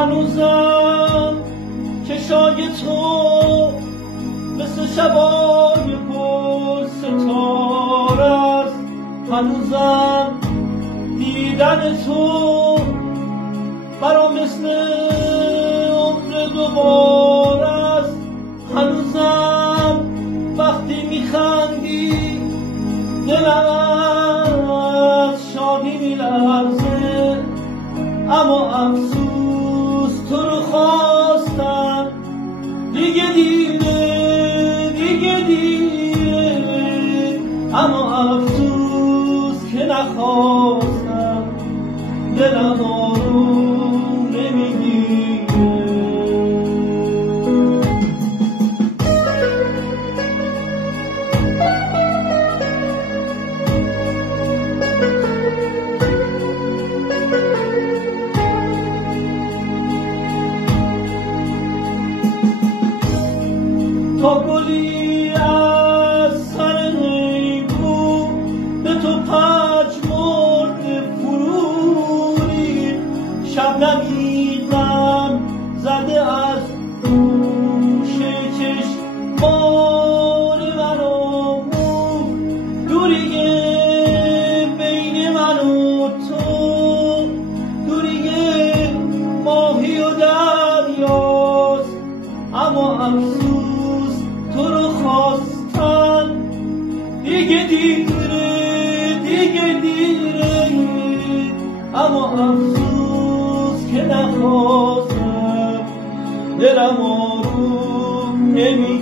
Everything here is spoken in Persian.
هنوزم چشای تو مثل شبای پر ستاره است، هنوزم دیدن تو برام مثل عمر دوباره است، هنوزم وقتی میخندی دلم از شادی میلرزه، اما افسوس تو رو خواستم دیگه دیره، دیگه دیره، اما افسوس که نخواستم دلم آروم نمیگیره. تا گلی از سر نیکو به تو پژمرده فروری، شبنمی غم زده از گوشه چشمان من و مو، دوری بین من و تو، دوری ماهی و دریاست، اما افسوس تو رو خواستن دیگه دیره، دیگه دیره، اما افسوس که نخواستم دلم آروم نمیگیره.